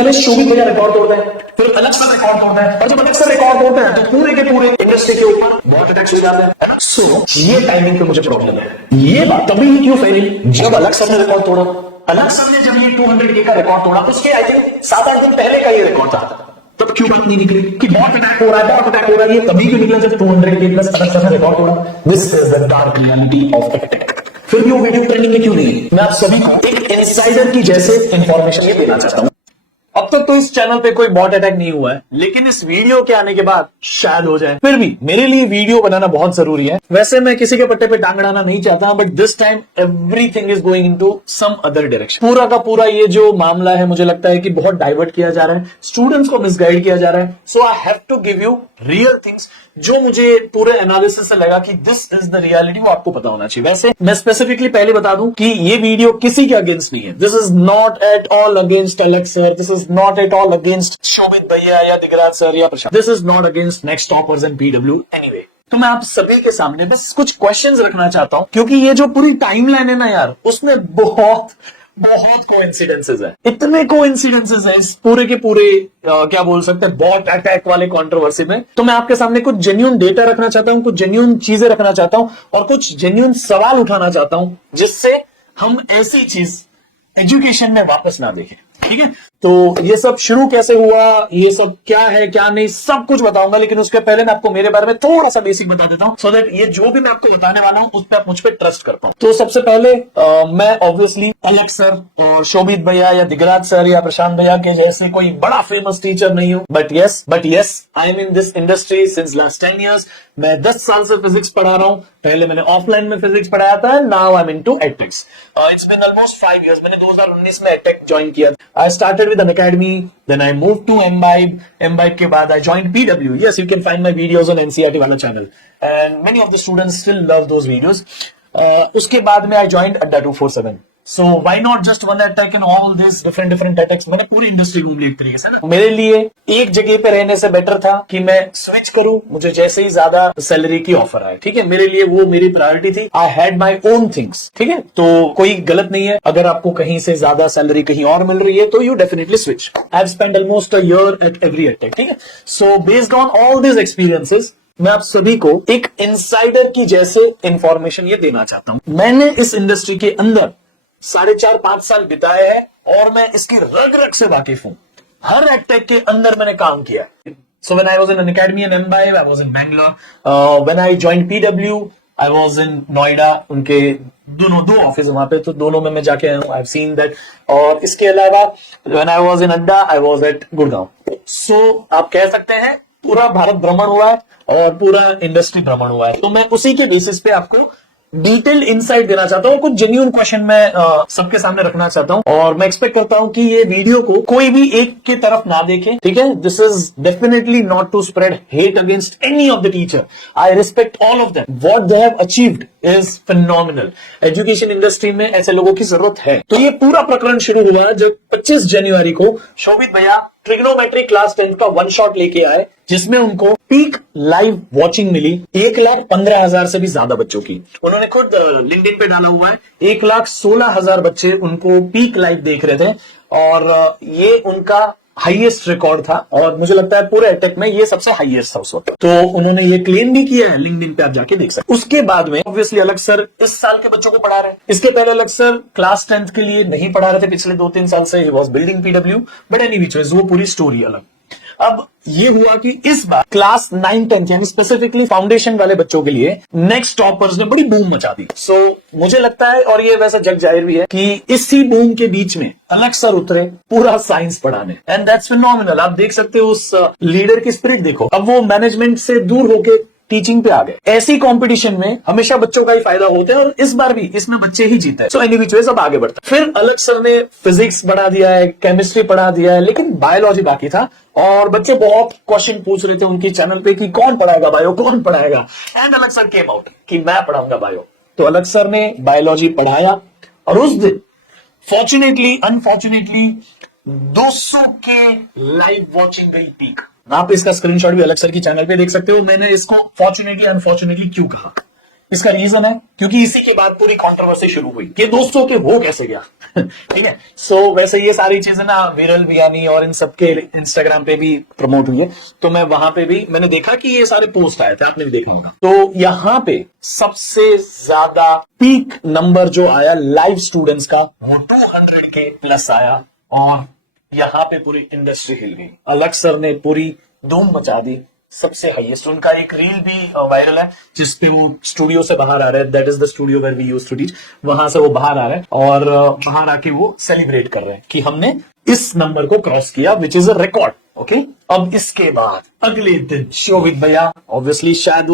पहले शोभित भैया रिकॉर्ड तोड़ते हैं, फिर अलग से रिकॉर्ड तोड़ते हैं, और जब अलग से रिकॉर्ड तोड़ते हैं तो पूरे के पूरे इंडस्ट्री के ऊपर बहुत अटैक्स हो जाते हैं। सो ये टाइमिंग पे मुझे प्रॉब्लम है। ये बात तभी क्यों फैली जब अलग सर ने रिकॉर्ड तोड़ा। अलग सर ने जब ये 200K का रिकॉर्ड तोड़ा, उसके आई थिंक 7-8 दिन पहले का ये रिकॉर्ड था, तब क्यों बात नहीं निकली कि बहुत अटैक हो रहा है, बहुत अटैक हो रहा है। ये तभी क्यों निकला जब 200K प्लस अलग सर ने रिकॉर्ड तोड़ा। This is the dark reality of tech. फिर भी वो वीडियो ट्रेंडिंग में क्यों नहीं है? मैं आप सभी को एक इनसाइडर की जैसे इंफॉर्मेशन ये देना चाहता हूं। अब तक तो इस चैनल पे कोई बॉट अटैक नहीं हुआ है, लेकिन इस वीडियो के आने के बाद शायद हो जाए। फिर भी मेरे लिए वीडियो बनाना बहुत जरूरी है। वैसे मैं किसी के पट्टे पे टांग अड़ाना नहीं चाहता, but this time everything is going into some other direction. पूरा का पूरा ये जो मामला है, मुझे लगता है कि बहुत डाइवर्ट किया जा रहा है, स्टूडेंट्स को मिसगाइड किया जा रहा है। So I have to give you real things, जो मुझे पूरे एनालिसिस से लगा कि दिस इज द रियलिटी, वो आपको पता होना चाहिए। वैसे मैं स्पेसिफिकली पहले बता दूं कि ये वीडियो किसी के अगेंस्ट नहीं है। This is not at all against Alakh sir, this is not at all against Shobhit भैया या दिगराज सर या Prashant, this is not against next toppers and PW. Anyway, तो मैं आप सभी के सामने बस कुछ क्वेश्चंस रखना चाहता हूं, क्योंकि ये जो पूरी टाइमलाइन है ना यार, उसमें बहुत कोइंसिडेंसेस है। इतने कोइंसिडेंसेस हैं इस पूरे के पूरे क्या बोल सकते हैं बॉट अटैक वाले कंट्रोवर्सी में। तो मैं आपके सामने कुछ जेन्युइन डेटा रखना चाहता हूं, कुछ जेन्युइन चीजें रखना चाहता हूं, और कुछ जेन्युइन सवाल उठाना चाहता हूं, जिससे हम ऐसी चीज एजुकेशन में वापस ना देखें। ठीक है, तो ये सब शुरू कैसे हुआ, ये सब क्या है क्या नहीं, सब कुछ बताऊंगा। लेकिन उसके पहले मैं आपको मेरे बारे में थोड़ा सा बेसिक बता देता हूं, सो दैट ये जो भी मैं आपको बताने वाला हूं उस पर आप मुझ पर ट्रस्ट कर पाऊं। तो सबसे पहले मैं ऑब्वियसली अलग सर और शोभित भैया या दिगराज सर या प्रशांत भैया के जैसे कोई बड़ा फेमस टीचर नहीं हूं, but yes I am in this industry since last 10 years। मैं 10 साल से फिजिक्स पढ़ा रहा हूं। पहले मैंने ऑफलाइन में फिजिक्स पढ़ाया था, now I am into edtechs. It's been almost 5 years। मैंने 2019 में एडटेक ज्वाइन किया। I started with an academy, then I moved to Imbibe. Imbibe के बाद I joined PW. Yes, you can find my videos on NCERT वाला channel, and many of the students still love those videos. उसके बाद में I joined Adda 247. So why not just one attack in all these different attacks? मैंने पूरी industry घूम ली एक तरीके से ना। मेरे लिए एक जगह पे रहने से बेटर था कि मैं स्विच करूं, मुझे जैसे ही ज्यादा सैलरी की ऑफर आए। ठीक है, मेरे लिए वो मेरी प्रायोरिटी थी। I had my own things. ठीक है, तो कोई गलत नहीं है अगर आपको कहीं से ज्यादा सैलरी कहीं और मिल रही है, तो you definitely switch. I have spend almost a year at every attack. ठीक है, so based on all this experiences मैं आप सभी को एक इनसाइडर की जैसे इंफॉर्मेशन ये देना चाहता हूं। मैंने इस इंडस्ट्री के अंदर 4.5-5 साल बिताए हैं और मैं इसकी रग रग से वाकिफ हूं। हर एडटेक के अंदर मैंने काम किया है। So when I was in an academy in Imbibe, I was in Bangalore. When I joined PW, I was in Noida. उनके दो ऑफिस वहां पे, तो दोनों में मैं जाके आया हूं। I have seen that. और इसके अलावा व्हेन आई वाज इन अड्डा, आई वाज एट गुड़गांव। सो आप कह सकते हैं पूरा भारत भ्रमण हुआ है और पूरा इंडस्ट्री भ्रमण हुआ है। तो मैं उसी के बेसिस पे आपको डिटेल्ड इनसाइट देना चाहता हूं। कुछ जेन्युइन क्वेश्चन मैं सबके सामने रखना चाहता हूं, और मैं एक्सपेक्ट करता हूं कि ये वीडियो को कोई भी एक की तरफ ना देखे। ठीक है, this is definitely not to spread hate against any of the teacher. I respect all of them. What they have achieved is phenomenal. Education industry में ऐसे लोगों की जरूरत है। तो ये पूरा प्रकरण शुरू हुआ जब 25 जनवरी को शोभित भैया ट्रिग्नोमेट्री क्लास 10 का वन शॉट लेके आए, जिसमें उनको पीक लाइव वॉचिंग मिली 1,15,000 से भी ज्यादा बच्चों की। उन्होंने खुद लिंक्डइन पे डाला हुआ है, 1,16,000 बच्चे उनको पीक लाइव देख रहे थे, और ये उनका हाईएस्ट रिकॉर्ड था। और मुझे लगता है पूरे अटैक में ये सबसे हाईएस्ट था उस वक्त। तो उन्होंने ये क्लेम भी किया है, लिंक्डइन पे आप जाके देख सकते। उसके बाद में ऑब्वियसली अलग सर इस साल के बच्चों को पढ़ा रहे हैं। इसके पहले अलग सर क्लास 10 के लिए नहीं पढ़ा रहे थे पिछले 2-3 साल से। He was building PW, but any which वो पूरी स्टोरी अलग। अब ये हुआ कि इस बार क्लास 9-10 यानी स्पेसिफिकली फाउंडेशन वाले बच्चों के लिए नेक्स्ट टॉपर्स ने बड़ी बूम मचा दी। सो मुझे लगता है, और ये वैसे जग जाहिर भी है, कि इसी बूम के बीच में अलग सर उतरे पूरा साइंस पढ़ाने, एंड दैट्स फिनोमिनल। आप देख सकते हो उस लीडर की स्पिरिट देखो। अब वो मैनेजमेंट से दूर होके टीचिंग पे आ गए। ऐसी कंपटीशन में हमेशा बच्चों का ही फायदा होता है, और इस बार भी इसमें बच्चे ही जीते हैं। सो एनी विच वे सब आगे बढ़ता है। फिर अलग सर ने फिजिक्स बढ़ा दिया है, केमिस्ट्री पढ़ा दिया है, लेकिन बायोलॉजी बाकी था। और बच्चे बहुत क्वेश्चन पूछ रहे थे उनके चैनल पे कि कौन पढ़ाएगा बायो, कौन पढ़ाएगा। एंड अलग सर केम आउट कि मैं पढ़ाऊंगा बायो। तो अलग सर ने बायोलॉजी पढ़ाया, और उस दिन फॉर्चुनेटली अनफॉर्चुनेटली 200 के लाइव वॉचिंग गई पीक। आप इसका स्क्रीनशॉट भी अलग सर की चैनल पे देख सकते हो। मैंने इसको फॉर्चुनेटली अनफॉर्चुनेटली क्यों कहा, इसका रीजन है क्योंकि इसी के बाद पूरी कंट्रोवर्सी शुरू हुई कि दोस्तों के हो कैसे गया। ठीक है। सो वैसे ये सारी चीजें ना विरल बियानी और इन सबके इंस्टाग्राम पे भी प्रमोट हुई है, तो मैं वहां पे भी मैंने देखा कि ये सारे पोस्ट आए थे, आपने भी देखा होगा। तो यहाँ पे सबसे ज्यादा पीक नंबर जो आया लाइव स्टूडेंट्स का वो 200 के प्लस आया और यहाँ पे पूरी इंडस्ट्री हिल गई। अलग सर ने पूरी धूम मचा दी। सबसे हाईएस्ट उनका एक रील भी वायरल है जिसपे वो स्टूडियो से बाहर आ रहे हैं, that is the studio where we used to teach. वहां से वो बाहर आ रहे हैं और बाहर आके वो सेलिब्रेट कर रहे हैं कि हमने इस नंबर को क्रॉस किया which is a record. Okay, अब इसके बाद अगले दिन शोभित भैया ऑब्वियसली शायद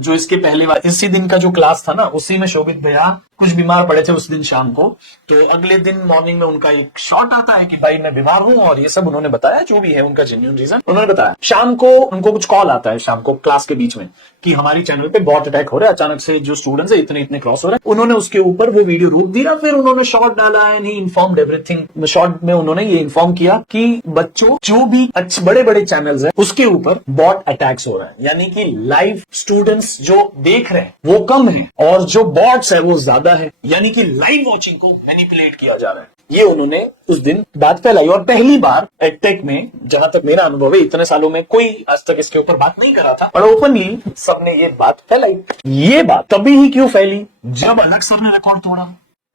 जो इसके पहले इसी दिन का जो क्लास था ना उसी में शोभित भैया कुछ बीमार पड़े थे उस दिन शाम को। तो अगले दिन मॉर्निंग में उनका एक शॉट आता है कि भाई मैं बीमार हूं और ये सब उन्होंने बताया, जो भी है उनका जेन्युइन रीजन उन्होंने बताया। शाम को उनको कुछ कॉल आता है शाम को क्लास के बीच में कि हमारी चैनल पे बॉट अटैक हो रहा है, अचानक से जो स्टूडेंट्स है इतने इतने क्रॉस हो रहे हैं। उन्होंने उसके ऊपर वो वीडियो रोक दिया, फिर उन्होंने शॉट डाला and he informed everything. Shot में उन्होंने ये इन्फॉर्म किया कि बच्चों जो भी अच्छे बड़े बड़े चैनल्स है उसके ऊपर बॉट अटैक्स हो रहे हैं, यानी कि लाइव स्टूडेंट्स जो देख रहे हैं वो कम है और जो बॉट्स है वो ज्यादा है, यानी कि लाइव वॉचिंग को मैनिपुलेट किया जा रहा है। ये उन्होंने उस दिन बात फैलाई और पहली बार एडटेक में, जहां तक मेरा अनुभव है, इतने सालों में कोई आज तक इसके ऊपर बात नहीं करा था और ओपनली सबने ये बात फैलाई। ये बात तभी ही क्यों फैली जब अलग सर ने रिकॉर्ड तोड़ा।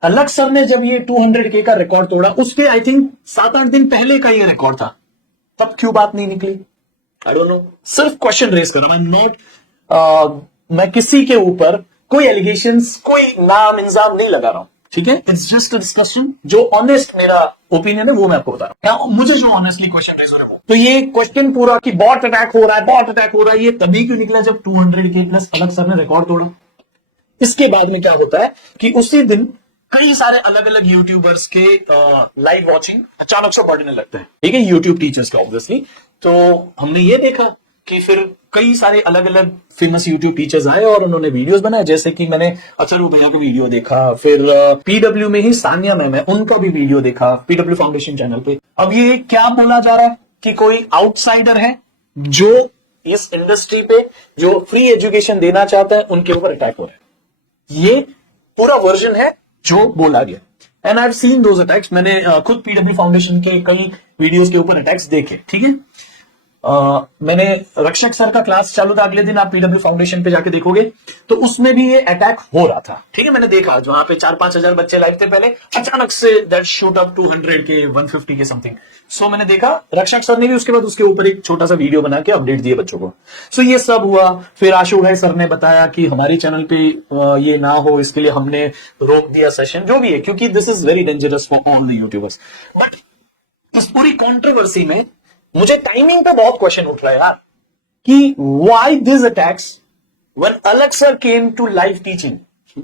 अलग सर ने जब ये 200K का रिकॉर्ड तोड़ा उसके आई थिंक 7-8 दिन पहले का ये रिकॉर्ड था, तब क्यों बात नहीं निकली? I don't know. सिर्फ क्वेश्चन रेज कर रहा हूं, मैं नॉट मैं किसी के ऊपर कोई एलिगेशंस कोई नाम इल्जाम नहीं लगा रहा हूं, ठीक है। It's just a discussion. जो ऑनेस्ट मेरा ओपिनियन है वो मैं आपको बता रहा हूं, मुझे जो ऑनेस्टली क्वेश्चन रेज हो रहा है। तो ये क्वेश्चन पूरा कि बॉट अटैक हो रहा है, बॉट अटैक हो रहा है, ये तभी क्यों निकला जब 200K प्लस अलग सर ने रिकॉर्ड तोड़ा। इसके बाद में क्या होता है कि उसी दिन कई सारे अलग अलग यूट्यूबर्स के लाइव वॉचिंग अचानक से बढ़ने लगते हैं, ठीक है, यूट्यूब टीचर्स का ऑब्वियसली। तो हमने ये देखा कि फिर कई सारे अलग अलग फेमस यूट्यूब टीचर्स आए और उन्होंने वीडियोस बनाए, जैसे कि मैंने अचरू भैया का वीडियो देखा, फिर पीडब्ल्यू में ही सानिया मैम है उनका भी वीडियो देखा पीडब्ल्यू फाउंडेशन चैनल पे। अब ये क्या बोला जा रहा है कि कोई आउटसाइडर है जो इस इंडस्ट्री पे जो फ्री एजुकेशन देना चाहता है उनके ऊपर अटैक हो रहा है। ये पूरा वर्जन है जो बोला गया and I have seen those attacks. मैंने खुद पीडब्ल्यू फाउंडेशन के कई वीडियोस के ऊपर अटैक्स देखे, ठीक है। मैंने रक्षक सर का क्लास चालू था, अगले दिन आप पीडब्ल्यू फाउंडेशन पे जाके देखोगे तो उसमें भी ये अटैक हो रहा था, ठीक है। मैंने देखा वहां पे 4-5 हजार बच्चे लाइव थे पहले, अचानक से that shoot up 200K 150K something. So मैंने देखा रक्षक सर ने भी उसके बाद उसके ऊपर एक छोटा सा वीडियो बना के अपडेट दिए बच्चों को। सो ये सब हुआ। फिर आशु भाई सर ने बताया कि हमारे चैनल पे ये ना हो इसके लिए हमने रोक दिया सेशन, जो भी है, क्योंकि this is very dangerous for all the YouTubers. But इस पूरी कॉन्ट्रोवर्सी में मुझे टाइमिंग पे बहुत क्वेश्चन उठ रहा है यार कि why this attacks when Alakh sir came to live teaching.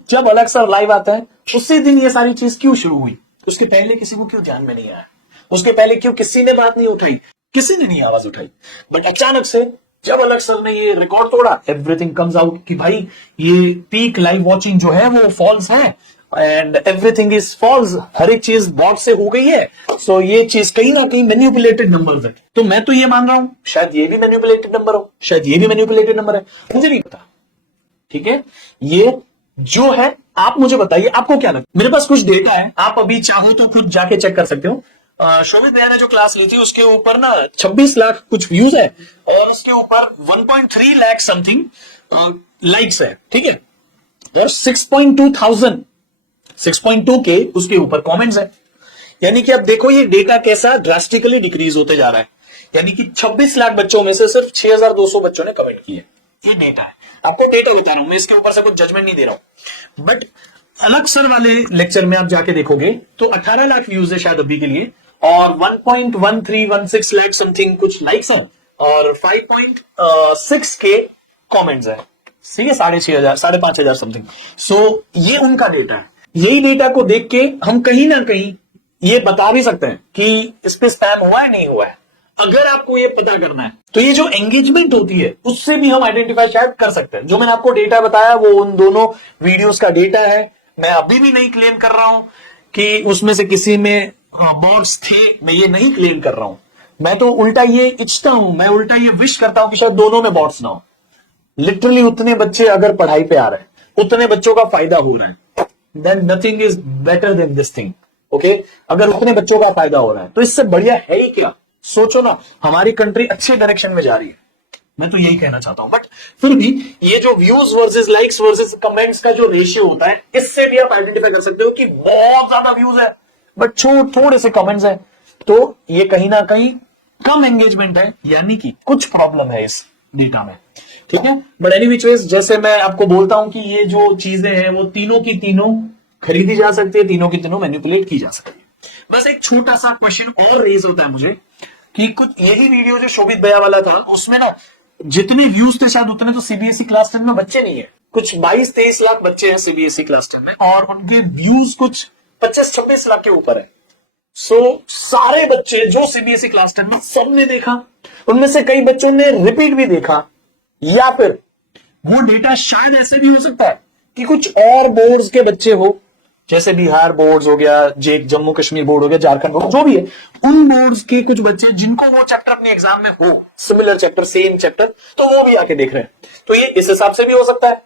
जब अलग सर लाइव आता है उसी दिन ये सारी चीज क्यों शुरू हुई? उसके पहले किसी को क्यों ध्यान में नहीं आया? उसके पहले क्यों किसी ने बात नहीं उठाई? किसी ने नहीं आवाज उठाई। बट अचानक से जब अलग सर ने ये रिकॉर्ड तोड़ा, एवरीथिंग कम्स आउट कि भाई ये पीक लाइव वॉचिंग जो है वो फॉल्स है एंड एवरीथिंग इज फॉल्स, हर एक चीज बॉट से हो गई है। सो ये चीज कहीं ना कहीं मैनिपुलेटेड नंबर्स है। तो मैं तो ये मान रहा हूं शायद ये भी मैनिपुलेटेड नंबर हो, शायद ये भी मैनिपुलेटेड नंबर है, मुझे नहीं पता, ठीक है। ये जो है आप मुझे बताइए आपको क्या लगता है। मेरे पास कुछ डेटा है, आप अभी चाहो तो खुद जाके चेक कर सकते हो। शोभित भैया ने जो क्लास ली थी उसके ऊपर ना 26 लाख कुछ व्यूज है और उसके ऊपर 1.3 लाख समथिंग लाइक्स है, ठीक है, और 6.2K उसके ऊपर कमेंट्स है। यानी कि अब देखो ये डेटा कैसा ड्रास्टिकली डिक्रीज होते जा रहा है। यानी कि 26 लाख बच्चों में से सिर्फ 6200 बच्चों ने कमेंट किए। ये डेटा है, आपको डेटा बता रहा हूं मैं, इसके ऊपर से कुछ जजमेंट नहीं दे रहा हूं। बट अलग सर वाले लेक्चर में आप जाके देखोगे तो 18 लाख व्यूज है शायद अभी के लिए और 1.1316 लाख समथिंग कुछ लाइक्स है और 5.6K कमेंट्स है, ठीक है, 6,500 5,500 समथिंग। सो ये उनका डेटा है। यही डेटा को देख के हम कहीं ना कहीं ये बता भी सकते हैं कि इस पे स्पैम हुआ है नहीं हुआ है। अगर आपको ये पता करना है तो ये जो एंगेजमेंट होती है उससे भी हम आइडेंटिफाई शायद कर सकते हैं। जो मैंने आपको डेटा बताया वो उन दोनों वीडियोस का डेटा है। मैं अभी भी नहीं क्लेम कर रहा हूं कि उसमें से किसी में बॉट्स थे, मैं ये नहीं क्लेम कर रहा हूं। मैं तो उल्टा ये इच्छता हूं, मैं उल्टा ये विश करता हूं कि शायद दोनों में बॉट्स ना हो। लिटरली उतने बच्चे अगर पढ़ाई पे आ रहे हैं उतने बच्चों का फायदा हो रहा है, then nothing is better than this thing. Okay, अगर उतने बच्चों का फायदा हो रहा है तो इससे बढ़िया है ही क्या। सोचो ना, हमारी कंट्री अच्छे डायरेक्शन में जा रही है, मैं तो यही कहना चाहता हूं। बट फिर भी ये जो views versus likes versus comments का जो रेशियो होता है, इससे भी आप आइडेंटिफाई कर सकते हो कि बहुत ज्यादा व्यूज है बट थोड़े से कमेंट्स है, तो ये कहीं ना कहीं कम एंगेजमेंट है, यानी कि कुछ प्रॉब्लम है इस डेटा में। ठीक है, बट एनी विच वेज, जैसे मैं आपको बोलता हूं कि ये जो चीजें हैं वो तीनों की तीनों खरीदी जा सकती है, तीनों की तीनों मैनिपुलेट की जा सकती है। बस एक छोटा सा क्वेश्चन और रेज होता है मुझे कि कुछ यही वीडियो जो शोभित भैया वाला था, उसमें ना जितने व्यूज थे शायद उतने तो सीबीएसई क्लास 10 में बच्चे नहीं है। कुछ 22-23 लाख बच्चे हैं सीबीएसई क्लास 10 में, और उनके व्यूज कुछ 25-26 लाख के ऊपर है। सो सारे बच्चे जो सीबीएसई क्लास 10 में, सबने देखा, उनमें से कई बच्चों ने रिपीट भी देखा, या फिर वो डेटा शायद ऐसे भी हो सकता है कि कुछ और बोर्ड्स के बच्चे हो, जैसे बिहार बोर्ड्स हो गया, जम्मू कश्मीर बोर्ड हो गया, झारखंड बोर्ड, जो भी है, उन बोर्ड्स के कुछ बच्चे जिनको वो चैप्टर अपने एग्जाम में हो, सिमिलर चैप्टर, सेम चैप्टर, तो वो भी आके देख रहे हैं। तो ये इस हिसाब से भी हो सकता है,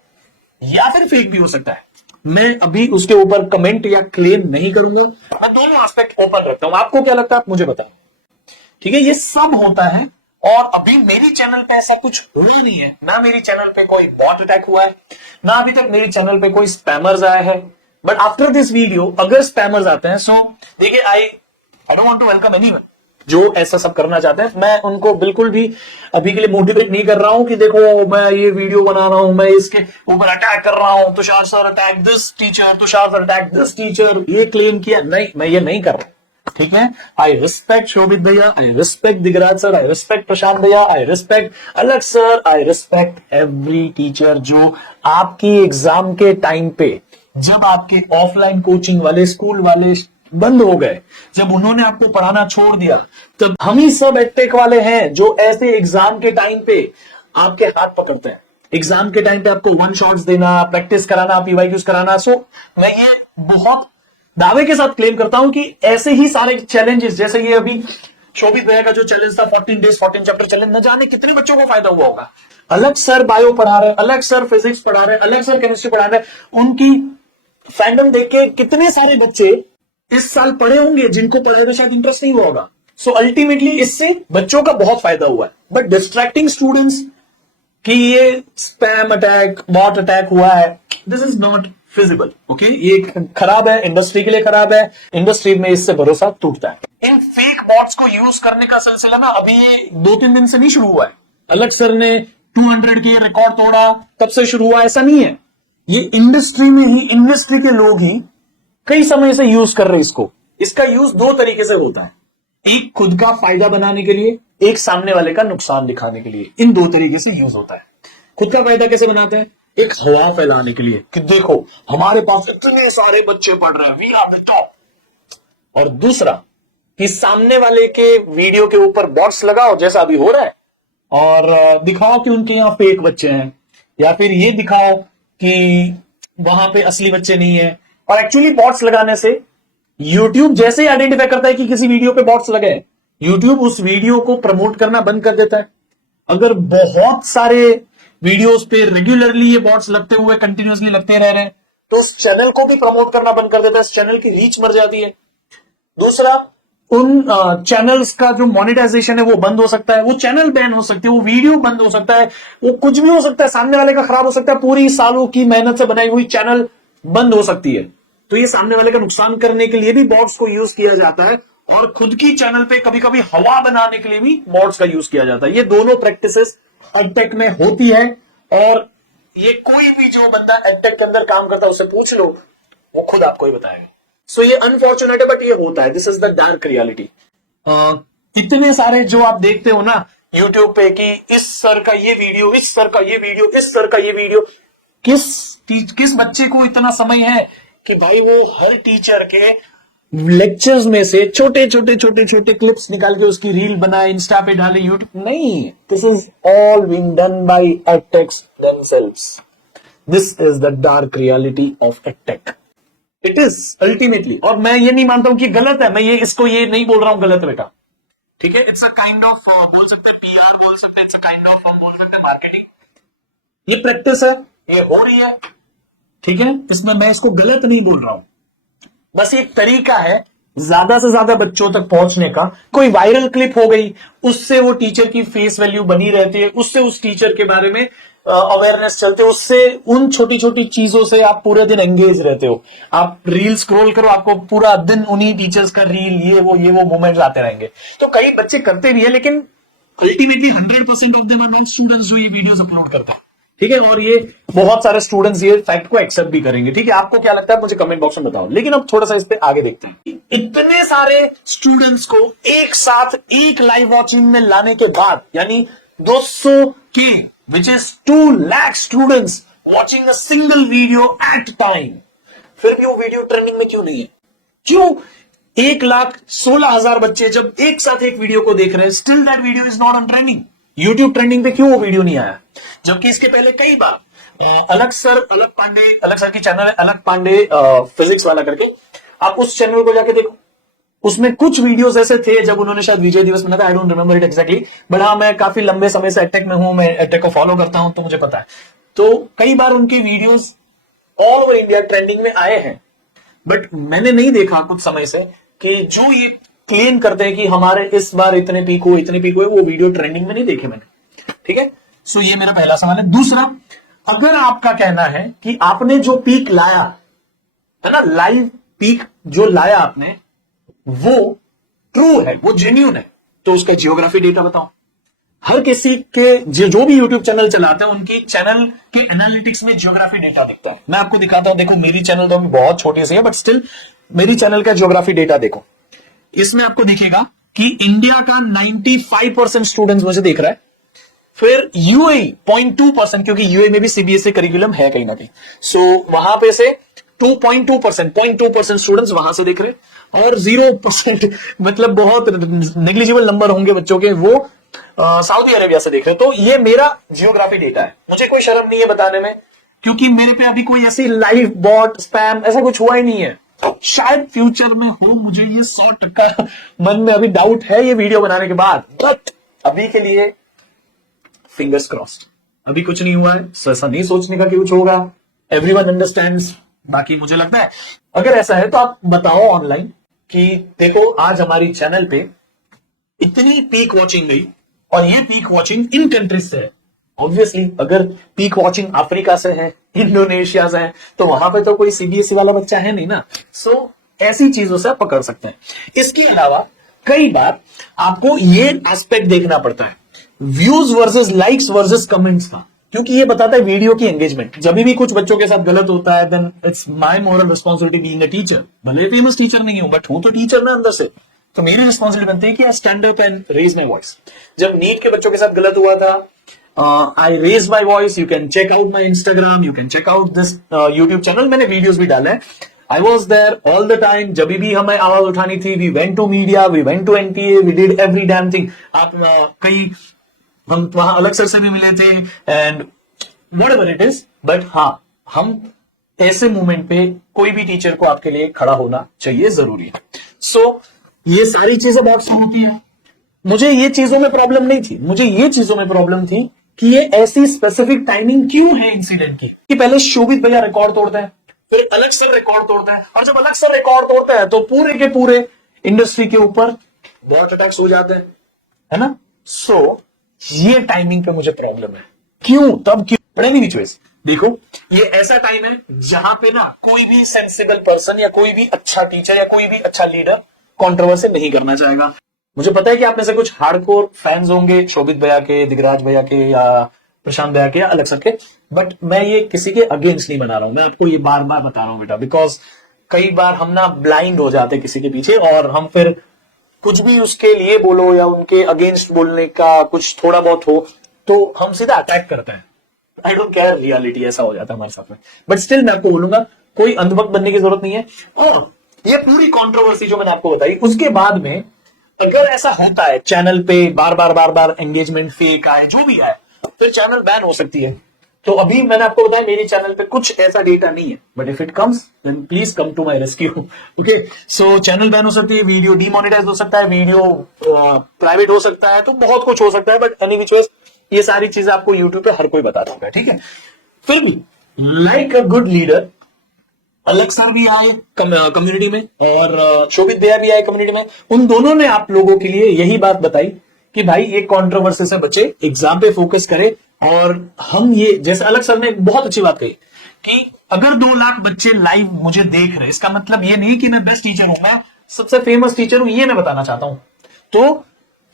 या फिर फेक भी हो सकता है। मैं अभी उसके ऊपर कमेंट या क्लेम नहीं करूंगा, मैं दोनों एस्पेक्ट ओपन रखता हूं। आपको क्या लगता है आप मुझे बताओ, ठीक है। ये सब होता है, और अभी मेरी चैनल पे ऐसा कुछ हुआ नहीं है, ना मेरी चैनल पे कोई बॉट अटैक हुआ है, ना अभी तक मेरी चैनल पे कोई स्पैमर्स आया है। बट आफ्टर दिस वीडियो अगर स्पैमर्स आते हैं, सो देखिए, I don't want to welcome anyone जो ऐसा सब करना चाहते हैं। मैं उनको बिल्कुल भी अभी के लिए मोटिवेट नहीं कर रहा हूं कि देखो मैं ये वीडियो बना रहा हूं, मैं इसके ऊपर अटैक कर रहा हूं, Tushar sir attack this teacher, Tushar sir attack this teacher, ये क्लेम किया, नहीं, मैं ये नहीं कर रहा। ठीक है, आई रिस्पेक्ट शोभित भैया, I respect Digraj sir, I respect Prashant भैया, I respect Alakh sir, I respect every teacher जो आपकी एग्जाम के टाइम पे, जब आपके ऑफलाइन कोचिंग वाले, स्कूल वाले बंद हो गए, जब उन्होंने आपको पढ़ाना छोड़ दिया, तब हम ही सब एडटेक वाले हैं जो ऐसे एग्जाम के टाइम पे आपके हाथ पकड़ते हैं, एग्जाम के टाइम पे आपको वन शॉट्स देना, प्रैक्टिस कराना, पीवाईक्यूज कराना। सो मैं ये बहुत दावे के साथ क्लेम करता हूं कि ऐसे ही सारे चैलेंजेस, जैसे ये अभी शोभित भैया का जो चैलेंज था 14 डेज 14 चैप्टर चैलेंज, न जाने कितने बच्चों को फायदा हुआ होगा। अलग सर बायो पढ़ा रहे, अलग सर फिजिक्स पढ़ा रहे, अलग सर केमिस्ट्री पढ़ा रहे, उनकी फैंडम देख के कितने सारे बच्चे इस साल पढ़े होंगे जिनको पढ़ाई में शायद इंटरेस्ट नहीं हुआ होगा। सो अल्टीमेटली इससे बच्चों का बहुत फायदा हुआ है, बट डिस्ट्रैक्टिंग स्टूडेंट्स कि ये स्पैम अटैक, बॉट अटैक हुआ है, this is not feasible. Okay, ये खराब है, इंडस्ट्री के लिए खराब है, इंडस्ट्री में इससे भरोसा टूटता है। इन फेक बॉट्स को यूज करने का सिलसिला ना अभी 2-3 दिन से नहीं शुरू हुआ है। अलग सर ने 200 के रिकॉर्ड तोड़ा तब से शुरू हुआ, ऐसा नहीं है। ये इंडस्ट्री में ही, इंडस्ट्री के लोग ही कई समय से यूज कर रहे इसको। इसका यूज दो तरीके से होता है, एक खुद का फायदा बनाने के लिए, एक सामने वाले का नुकसान दिखाने के लिए। इन दो तरीके से यूज होता है। खुद का फायदा कैसे बनाते हैं? एक हवा फैलाने के लिए कि देखो हमारे पास इतने सारे बच्चे पढ़ रहे हैं, वी आर द टॉप। और दूसरा कि सामने वाले के वीडियो के ऊपर बॉट्स लगाओ, जैसा अभी हो रहा है, और दिखाओ कि उनके यहां फेक बच्चे हैं, या फिर ये दिखाओ कि वहां पे असली बच्चे नहीं है। और एक्चुअली बॉट्स लगाने से YouTube जैसे ही आइडेंटिफाई करता है कि किसी वीडियो पे बॉट्स लगे, YouTube उस वीडियो को प्रमोट करना बंद कर देता है। अगर बहुत सारे वीडियोस पे रेगुलरली ये बॉट्स लगते हुए कंटिन्यूअसली लगते रह रहे हैं, तो उस चैनल को भी प्रमोट करना बंद कर देता है, इस चैनल की रीच मर जाती है। दूसरा, उन चैनल्स का जो मोनेटाइजेशन है वो बंद हो सकता है, वो चैनल बैन हो सकती है, वो वीडियो बंद हो सकता है, वो कुछ भी हो सकता है, सामने वाले का खराब हो सकता है, पूरी सालों की मेहनत से बनाई हुई चैनल बंद हो सकती है। तो ये सामने वाले का नुकसान करने के लिए भी बॉट्स को यूज किया जाता है, और खुद की चैनल पे कभी कभी हवा बनाने के लिए भी बॉट्स का यूज किया जाता है। ये दोनों प्रैक्टिसेस एडटेक में होती है, और ये कोई भी जो बंदा एडटेक के अंदर काम करता है उससे पूछ लो, वो खुद आपको ही बताएगा। सो ये अनफॉर्चुनेट है, बट ये होता है, this is the dark reality. इतने सारे जो आप देखते हो ना यूट्यूब पे कि इस सर का ये वीडियो, इस सर का ये वीडियो, इस सर का ये वीडियो, किस बच्चे को इतना समय है कि भाई वो हर टीचर के लेक्चर्स में से छोटे छोटे क्लिप्स निकाल के उसकी रील बनाए, इंस्टा पे डाले, यूट्यूब? नहीं, this is all being done by edtechs themselves. This is the dark reality of edtech, it is ultimately. और मैं ये नहीं मानता हूं कि गलत है, मैं ये इसको ये नहीं बोल रहा हूं गलत बेटा, ठीक है। इट्स अ काइंड ऑफ बोल सकते हैं पीआर, बोल सकते हैं इट्स अ काइंड ऑफ बोल सकते हैं मार्केटिंग। ये प्रैक्टिस है, ये हो रही है, ठीक है, इसमें मैं इसको गलत नहीं बोल रहा हूं, बस एक तरीका है ज्यादा से ज्यादा बच्चों तक पहुंचने का। कोई वायरल क्लिप हो गई, उससे वो टीचर की फेस वैल्यू बनी रहती है, उससे उस टीचर के बारे में अवेयरनेस चलते है, उससे उन छोटी छोटी चीजों से आप पूरे दिन एंगेज रहते हो। आप रील स्क्रॉल करो, आपको पूरा दिन उन्हीं टीचर्स का रील ये वो मोमेंट्स आते रहेंगे। तो कई बच्चे करते भी है, लेकिन ultimately 100% of them are not students जो ये वीडियोस अपलोड करते हैं। ठीक है, और ये बहुत सारे स्टूडेंट्स ये फैक्ट को एक्सेप्ट भी करेंगे। ठीक है, आपको क्या लगता है मुझे कमेंट बॉक्स में बताओ। लेकिन अब थोड़ा सा इस पे आगे देखते हैं। इतने सारे स्टूडेंट्स को एक साथ एक लाइव वॉचिंग में लाने के बाद, यानी 200 के which is 2 lakh students watching a single video at time, फिर भी वो वीडियो ट्रेंडिंग में क्यों नहीं है? क्यों 1,16,000 बच्चे जब एक साथ एक वीडियो को देख रहे हैं, still that video is not on trending. YouTube trending पे क्यों वो वीडियो नहीं आया? जबकि इसके पहले कई बार अलग सर की चैनल है, अलग पांडे फिजिक्स वाला करके, आप उस चैनल को जाके देखो, उसमें कुछ वीडियोस ऐसे थे जब उन्होंने शायद विजय दिवस मनाया था, I don't remember it exactly, but हाँ मैं काफी लंबे समय से एटेक में हूं, मैं एटेक को फॉलो करता हूं तो मुझे पता है। तो कई बार उनके videos all over India trending में आए हैं, बट मैंने नहीं देखा कुछ समय से कि जो ये क्लेम करते हैं कि हमारे इस बार इतने पीक हुए वो वीडियो ट्रेंडिंग में नहीं देखे मैंने। ठीक है, सो ये मेरा पहला सवाल है। दूसरा, अगर आपका कहना है कि आपने जो पीक लाया है ना, लाइव पीक जो लाया आपने, वो ट्रू है, वो जेन्युइन है, तो उसका जियोग्राफी डेटा बताओ। हर किसी के जो भी यूट्यूब चैनल चलाते हैं, उनकी चैनल के एनालिटिक्स में जियोग्राफी डेटा दिखता है। मैं आपको दिखाता हूं, देखो मेरी चैनल तो बहुत छोटी सी है, बट स्टिल मेरी चैनल का जियोग्राफी डेटा देखो। इसमें आपको दिखेगा कि इंडिया का 95% स्टूडेंट्स मुझे देख रहा है, फिर यूएई 0.2%, क्योंकि यूएई में भी सीबीएसई करिकुलम है कहीं ना कहीं, सो वहां पे से 0.2% स्टूडेंट्स वहां से देख रहे, और 0% मतलब बहुत नेग्लिजिबल नंबर होंगे बच्चों के, वो सऊदी अरेबिया से देख रहे। तो ये मेरा जियोग्राफी डेटा है, मुझे कोई शर्म नहीं है बताने में, क्योंकि मेरे पे अभी कोई ऐसी लाइव बॉट स्पैम ऐसा कुछ हुआ ही नहीं है। शायद फ्यूचर में हो, मुझे ये 100% मन में अभी डाउट है ये वीडियो बनाने के बाद, बट अभी के लिए फिंगर्स क्रॉस्ड, अभी कुछ नहीं हुआ है, सो ऐसा नहीं सोचने का कि कुछ होगा। Everyone understands. बाकी मुझे लगता है अगर ऐसा है तो आप बताओ ऑनलाइन कि देखो आज हमारी चैनल पे इतनी पीक वॉचिंग गई, और ये पीक वॉचिंग इन कंट्रीज से है। ऑब्वियसली अगर पीक वॉचिंग अफ्रीका से है, इंडोनेशिया से है, तो वहां पे तो कोई सीबीएसई वाला बच्चा है नहीं ना। सो ऐसी चीजों से आप पकड़ सकते हैं। इसके अलावा कई बार आपको ये एस्पेक्ट देखना पड़ता है, views versus likes versus comments का, क्योंकि ये बताता है वीडियो की एंगेजमेंट। जब भी कुछ बच्चों के साथ गलत होता है, then it's my moral responsibility being a teacher. भले फेमस टीचर नहीं हूं, बट हूं तो टीचर ना अंदर से, तो मेरी रिस्पॉन्सिबिलिटी बनती है कि I stand up and raise my voice. जब नीट के बच्चों के साथ गलत हुआ था, I raise my voice, you can check out my Instagram, you can check out this YouTube channel, मैंने वीडियोज भी डाले हैं। I was there all the time, जब भी हमें आवाज उठानी थी, we went to media, we went to NTA, we did every damn thing। आप कई हम वहां अलग सर से भी मिले थे, and whatever it is, but हाँ, हम ऐसे मूवमेंट पे कोई भी टीचर को आपके लिए खड़ा होना चाहिए, जरूरी है। सो ये सारी चीजें बहुत सी होती है। मुझे ये चीजों में प्रॉब्लम नहीं थी, मुझे ये चीजों में प्रॉब्लम थी कि ये ऐसी स्पेसिफिक टाइमिंग क्यों है इंसिडेंट की, कि पहले शोभित भैया रिकॉर्ड तोड़ते हैं, फिर अलग से रिकॉर्ड तोड़ते हैं, और जब अलग से रिकॉर्ड तोड़ते हैं तो पूरे के पूरे इंडस्ट्री के ऊपर बॉट अटैक्स हो जाते हैं, है ना। सो ये टाइमिंग पे मुझे प्रॉब्लम है। क्यों? तब क्यों? पढ़ेंगे भी चॉइस। देखो ये ऐसा टाइम है जहां पे ना कोई भी सेंसिबल पर्सन या कोई भी अच्छा टीचर या कोई भी अच्छा लीडर कंट्रोवर्सी नहीं करना चाहेगा। मुझे पता है कि आप में से कुछ हार्डकोर फैंस होंगे शोभित भैया के, दिगराज भैया के, या प्रशांत भैया के, या अलग सबके, बट मैं ये किसी के अगेंस्ट नहीं बना रहा हूं, मैं आपको ये बार बार बता रहा हूं बेटा, बिकॉज कई बार हम ना ब्लाइंड हो जाते किसी के पीछे, और हम फिर कुछ भी उसके लिए बोलो या उनके अगेंस्ट बोलने का कुछ थोड़ा बहुत हो तो हम सीधा अटैक करते हैं। आई डोंट केयर, रियलिटी ऐसा हो जाता है हमारे साथ में, बट स्टिल मैं आपको बोलूंगा कोई अंधभक्त बनने की जरूरत नहीं है। और ये पूरी कंट्रोवर्सी जो मैंने आपको बताई, उसके बाद में अगर ऐसा होता है चैनल पे बार बार एंगेजमेंट फेक आए, जो भी आए, फिर चैनल बैन हो सकती है। तो अभी मैंने आपको बताया मेरी चैनल पे कुछ ऐसा डेटा नहीं है, but if it comes then please come to my rescue. Okay, so channel ban हो सकती है, वीडियो डीमोनेटाइज हो सकता है, वीडियो प्राइवेट हो सकता है, तो बहुत कुछ हो सकता है, बट एनी विच वेज ये सारी चीजें आपको यूट्यूब पे हर कोई बता सकता है, ठीक है। फिर भी लाइक अ गुड लीडर अलग सर भी आए कम्युनिटी में और शोभित भैया भी आए कम्युनिटी में। उन दोनों ने आप लोगों के लिए यही बात बताई कि भाई एक कंट्रोवर्सी से बचे, एग्जाम पे फोकस करें। और हम ये, जैसे अलग सर ने एक बहुत अच्छी बात कही कि अगर 2 लाख बच्चे लाइव मुझे देख रहे, इसका मतलब ये नहीं कि मैं बेस्ट टीचर हूं, मैं सबसे फेमस टीचर हूं, ये मैं बताना चाहता हूं। तो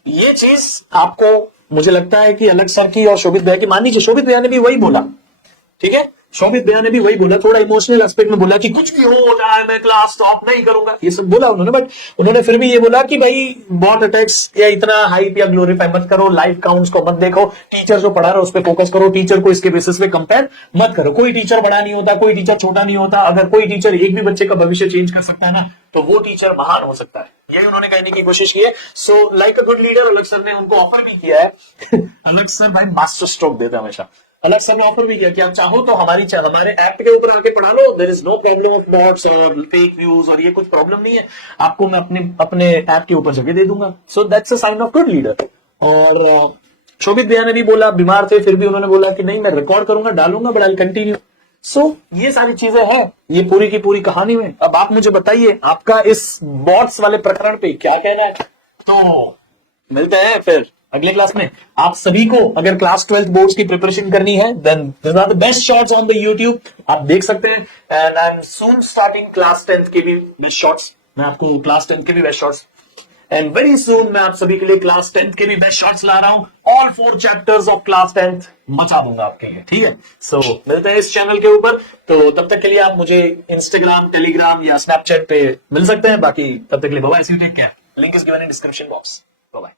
ये चीज आपको, मुझे लगता है कि अलग सर की और शोभित भैया की, मान लीजिए शोभित भैया ने भी वही बोला, ठीक है, शोभित भैया ने भी वही बोला, थोड़ा इमोशनल एस्पेक्ट में बोला कि कुछ भी हो जाए मैं क्लास टॉप नहीं करूंगा, ये सब बोला उन्होंने। बट उन्होंने फिर भी ये बोला कि भाई बॉट अटैक्स या इतना हाइप या ग्लोरीफाई मत करो, लाइफ काउंट्स को मत देखो, टीचर जो पढ़ा रहा है उस पर फोकस करो, टीचर को इसके बेसिस पे कंपेयर मत करो। कोई टीचर बड़ा नहीं होता, कोई टीचर छोटा नहीं होता। अगर कोई टीचर एक भी बच्चे का भविष्य चेंज कर सकता है ना, तो वो टीचर महान हो सकता है। यही उन्होंने कहने की कोशिश की है। So like a good leader, अलग सर ने उनको ऑफर भी किया है अलग सर भाई मास्टर स्ट्रोक देते हैं हमेशा। अलग सर ने ऑफर भी किया कि आप चाहो तो हमारे ऐप के ऊपर आके पढ़ा लो, there is no problem of bots और फेक व्यूज और ये कुछ प्रॉब्लम नहीं है, आपको मैं अपने ऐप के ऊपर जगह दे दूंगा। So that's a sign of good leader. और शोभित भैया ने भी बोला, बीमार थे फिर भी उन्होंने बोला कि नहीं मैं रिकॉर्ड करूंगा, डालूंगा, बट आई कंटिन्यू। सो ये सारी चीजें हैं ये पूरी की पूरी कहानी में। अब आप मुझे बताइए आपका इस बॉट्स वाले प्रकरण पे क्या कहना है। तो मिलते हैं फिर अगले क्लास में। आप सभी को अगर क्लास 12th बोर्ड्स की प्रिपरेशन करनी है, then this are the best shots on the YouTube, आप देख सकते हैं। And I am soon starting class 10th के भी बेस्ट शॉट्स, मैं आपको क्लास 10th के भी best shots, and very soon मैं आप सभी के लिए क्लास 10th के भी बेस्ट शॉट्स ला रहा हूं। All 4 chapters of class 10th मचा दूंगा आपके लिए, ठीक है। सो मिलते हैं इस चैनल के ऊपर। तो तब तक के लिए आप मुझे इंस्टाग्राम, टेलीग्राम या स्नैपचैट पे मिल सकते हैं। बाकी तब तक के लिए bye bye, see you, take care. Link is given in description box. Bye bye.